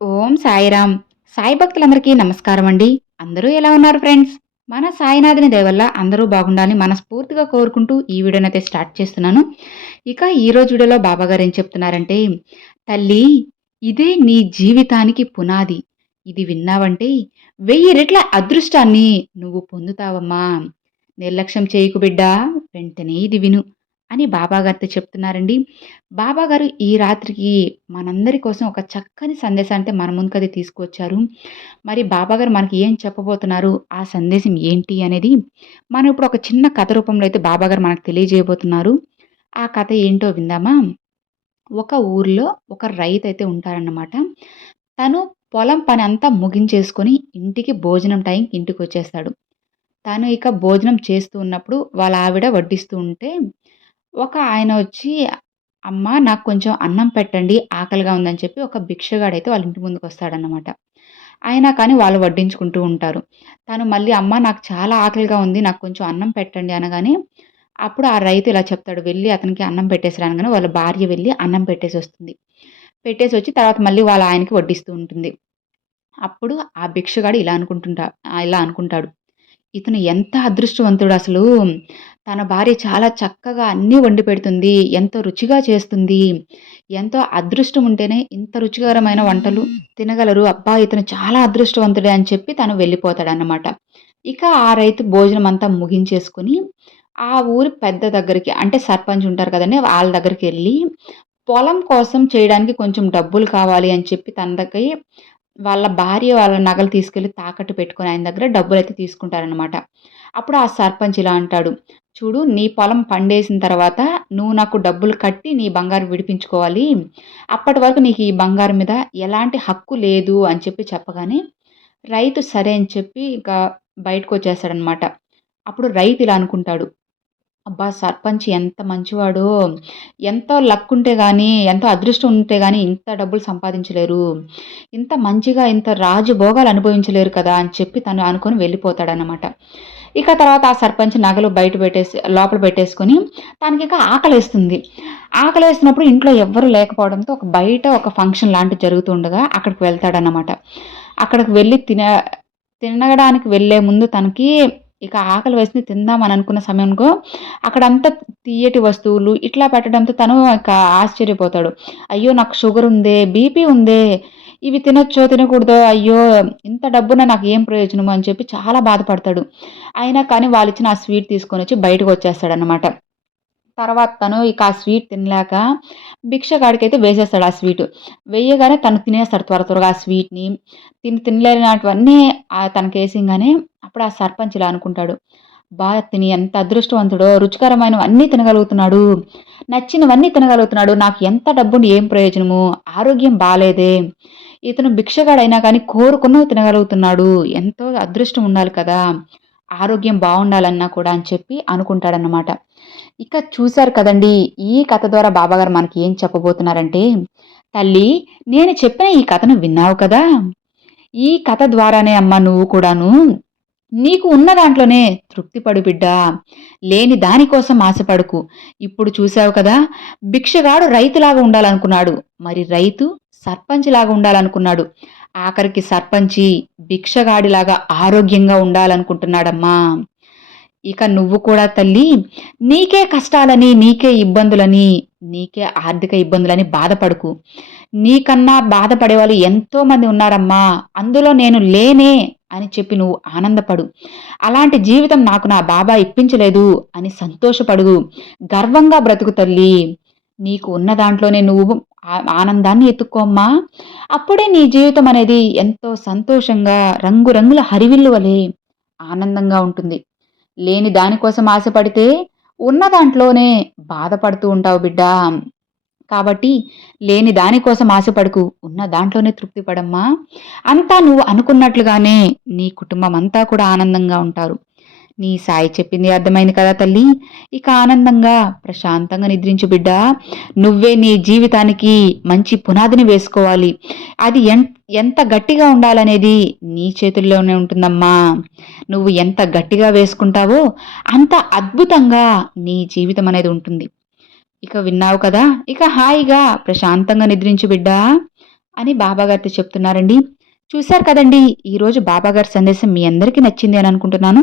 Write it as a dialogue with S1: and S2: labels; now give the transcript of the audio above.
S1: ఓం సాయిరామ్. సాయి భక్తులందరికీ నమస్కారం అండి. అందరూ ఎలా ఉన్నారు ఫ్రెండ్స్? మన సాయినాథుని దేవల్ల అందరూ బాగుండాలని మనస్ఫూర్తిగా కోరుకుంటూ ఈ వీడియోని అయితే స్టార్ట్ చేస్తున్నాను. ఇక ఈ రోజు వీడియోలో బాబాగారు ఏం చెప్తున్నారంటే తల్లి ఇదే నీ జీవితానికి పునాది. ఇది విన్నావంటే వెయ్యి రెట్ల అదృష్టాన్ని నువ్వు పొందుతావమ్మా. నిర్లక్ష్యం చేయకు బిడ్డా వెంటనే ఇది విను. అని బాబాగారితో చెప్తున్నారండి. బాబాగారు ఈ రాత్రికి మనందరి కోసం ఒక చక్కని సందేశాన్ని మన ముందుకది తీసుకువచ్చారు. మరి బాబాగారు మనకి ఏం చెప్పబోతున్నారు? ఆ సందేశం ఏంటి అనేది మనం ఇప్పుడు ఒక చిన్న కథ రూపంలో అయితే బాబాగారు మనకు తెలియజేయబోతున్నారు. ఆ కథ ఏంటో విందామా? ఒక ఊర్లో ఒక రైతు అయితే ఉంటారన్నమాట. తను పొలం పని అంతా ముగించేసుకొని ఇంటికి భోజనం టైం ఇంటికి వచ్చేస్తాడు తను ఇక భోజనం చేస్తూ ఉన్నప్పుడు వాళ్ళ ఆవిడ వడ్డిస్తూ ఉంటే ఒక ఆయన వచ్చి అమ్మ నాకు కొంచెం అన్నం పెట్టండి ఆకలిగా ఉందని చెప్పి ఒక భిక్షగాడైతే వాళ్ళ ఇంటి ముందుకు వస్తాడనమాట అయినా కానీ వాళ్ళు వడ్డించుకుంటూ ఉంటారు. తను మళ్ళీ అమ్మ నాకు చాలా ఆకలిగా ఉంది నాకు కొంచెం అన్నం పెట్టండి అనగానే అప్పుడు ఆ రైతు ఇలా చెప్తాడు. వెళ్ళి అతనికి అన్నం పెట్టేసి అనగానే వాళ్ళ భార్య వెళ్ళి అన్నం పెట్టేసి వస్తుంది. పెట్టేసి వచ్చి తర్వాత మళ్ళీ వాళ్ళ ఆయనకి వడ్డిస్తూ ఉంటుంది. అప్పుడు ఆ భిక్షగాడు ఇలా అనుకుంటుంటా ఇలా అనుకుంటాడు. ఇతను ఎంత అదృష్టవంతుడు అసలు. తన భార్య చాలా చక్కగా అన్నీ వండి పెడుతుంది ఎంతో రుచిగా చేస్తుంది ఎంతో అదృష్టం ఉంటేనే ఇంత రుచికరమైన వంటలు తినగలరు. అబ్బా ఇతను చాలా అదృష్టవంతుడే అని చెప్పి తను వెళ్ళిపోతాడన్నమాట. ఇక ఆ రైతు భోజనం అంతా ముగించేసుకుని ఆ ఊరి పెద్ద దగ్గరికి అంటే సర్పంచ్ ఉంటారు కదండి వాళ్ళ దగ్గరికి వెళ్ళి పొలం కోసం చేయడానికి కొంచెం డబ్బులు కావాలి అని చెప్పి తన దగ్గర వాళ్ళ భార్య వాళ్ళ నగలు తీసుకెళ్ళి తాకట్టు పెట్టుకొని ఆయన దగ్గర డబ్బులు అయితే తీసుకుంటారనమాట అప్పుడు ఆ సర్పంచ్ ఇలా అంటాడు చూడు నీ పొలం పండేసిన తర్వాత నువ్వు నాకు డబ్బులు కట్టి నీ బంగారం విడిపించుకోవాలి. అప్పటి వరకు నీకు ఈ బంగారం మీద ఎలాంటి హక్కు లేదు అని చెప్పి చెప్పగానే రైతు సరే అని చెప్పి ఇక బయటకు వచ్చేస్తాడనమాట అప్పుడు రైతు ఇలా అనుకుంటాడు అబ్బా సర్పంచ్ ఎంత మంచివాడో. ఎంతో లక్ ఉంటే కానీ ఎంతో అదృష్టం ఉంటే కానీ ఇంత డబ్బులు సంపాదించలేరు. ఇంత మంచిగా ఇంత రాజు భోగాలు అనుభవించలేరు కదా అని చెప్పి తను అనుకొని వెళ్ళిపోతాడనమాట ఇక తర్వాత ఆ సర్పంచ్ నగలు బయట పెట్టేసి లోపల పెట్టేసుకొని తనకి ఇక ఆకలేస్తుంది. ఆకలేస్తున్నప్పుడు ఇంట్లో ఎవ్వరూ లేకపోవడంతో ఒక బయట ఒక ఫంక్షన్ లాంటివి జరుగుతుండగా అక్కడికి వెళ్తాడనమాట అక్కడికి వెళ్ళి తిన తినడానికి వెళ్ళే ముందు తనకి ఇక ఆకలి వేసింది తిందామని అనుకున్న సమయంలో అక్కడంతా తీయటి వస్తువులు ఇట్లా పెట్టడంతో తను ఇక ఆశ్చర్యపోతాడు. అయ్యో నాకు షుగర్ ఉందే బీపీ ఉందే ఇవి తినొచ్చో తినకూడదో అయ్యో ఇంత డబ్బున నాకు ఏం ప్రయోజనం అని చెప్పి చాలా బాధపడతాడు. అయినా కానీ వాళ్ళు ఇచ్చిన ఆ స్వీట్ తీసుకొని వచ్చి బయటకు వచ్చేస్తాడనమాట తర్వాత తను ఇక ఆ స్వీట్ తినలేక భిక్షగాడికైతే వేసేస్తాడు ఆ స్వీట్. వేయగానే తను తినేస్తాడు త్వర త్వరగా ఆ స్వీట్ని. తిని తినలేనటువన్నీ తనకి వేసింగానే అప్పుడు ఆ సర్పంచ్ ఇలా అనుకుంటాడు. బాగా తిని ఎంత అదృష్టవంతుడో రుచికరమైనవి అన్నీ తినగలుగుతున్నాడు. నచ్చినవన్నీ తినగలుగుతున్నాడు. నాకు ఎంత డబ్బుని ఏం ప్రయోజనము? ఆరోగ్యం బాగాలేదే ఇతను భిక్షగాడైనా కానీ కోరుకున్నవి తినగలుగుతున్నాడు. ఎంతో అదృష్టం ఉండాలి కదా. ఆరోగ్యం బాగుండాలన్నా కూడా అని చెప్పి అనుకుంటాడనమాట ఇక చూశారు కదండి ఈ కథ ద్వారా బాబాగారు మనకి ఏం చెప్పబోతున్నారంటే తల్లి నేను చెప్పిన ఈ కథను విన్నావు కదా? ఈ కథ ద్వారానే అమ్మ నువ్వు కూడాను నీకు ఉన్న దాంట్లోనే తృప్తిపడు బిడ్డా. లేని దానికోసం ఆశపడుకు. ఇప్పుడు చూశావు కదా భిక్షగాడు రైతులాగా ఉండాలనుకున్నాడు. మరి రైతు సర్పంచ్ లాగా ఉండాలనుకున్నాడు. ఆఖరికి సర్పంచి భిక్షగాడిలాగా ఆరోగ్యంగా ఉండాలనుకుంటున్నాడమ్మా. ఇక నువ్వు కూడా తల్లి నీకే కష్టాలని నీకే ఇబ్బందులని నీకే ఆర్థిక ఇబ్బందులని బాధపడుకు. నీకన్నా బాధపడే వాళ్ళు ఎంతోమంది ఉన్నారమ్మా అందులో నేను లేనే అని చెప్పి నువ్వు ఆనందపడు. అలాంటి జీవితం నాకు నా బాబా ఇప్పించలేదు అని సంతోషపడు గర్వంగా బ్రతుకు తల్లి. నీకు ఉన్న దాంట్లోనే నువ్వు ఆనందాన్ని ఎత్తుకోమ్మా అప్పుడే నీ జీవితం అనేది ఎంతో సంతోషంగా రంగురంగుల హరివిల్లు వలె ఆనందంగా ఉంటుంది. లేని దానికోసం ఆశపడితే ఉన్న దాంట్లోనే బాధపడుతూ ఉంటావు బిడ్డా. కాబట్టి లేని దానికోసం ఆశపడకు ఉన్న దాంట్లోనే తృప్తి పడమ్మా అంతా నువ్వు అనుకున్నట్లుగానే నీ కుటుంబం అంతా కూడా ఆనందంగా ఉంటారు. నీ సాయి చెప్పింది అర్థమైంది కదా తల్లి. ఇక ఆనందంగా ప్రశాంతంగా నిద్రించు బిడ్డ. నువ్వే నీ జీవితానికి మంచి పునాదిని వేసుకోవాలి. అది ఎంత గట్టిగా ఉండాలనేది నీ చేతుల్లోనే ఉంటుందమ్మా. నువ్వు ఎంత గట్టిగా వేసుకుంటావో అంత అద్భుతంగా నీ జీవితం అనేది ఉంటుంది. ఇక విన్నావు కదా? ఇక హాయిగా ప్రశాంతంగా నిద్రించు బిడ్డా అని బాబాగారితో చెప్తున్నారండి. చూశారు కదండి ఈరోజు బాబాగారి సందేశం మీ అందరికీ నచ్చింది అని అనుకుంటున్నాను.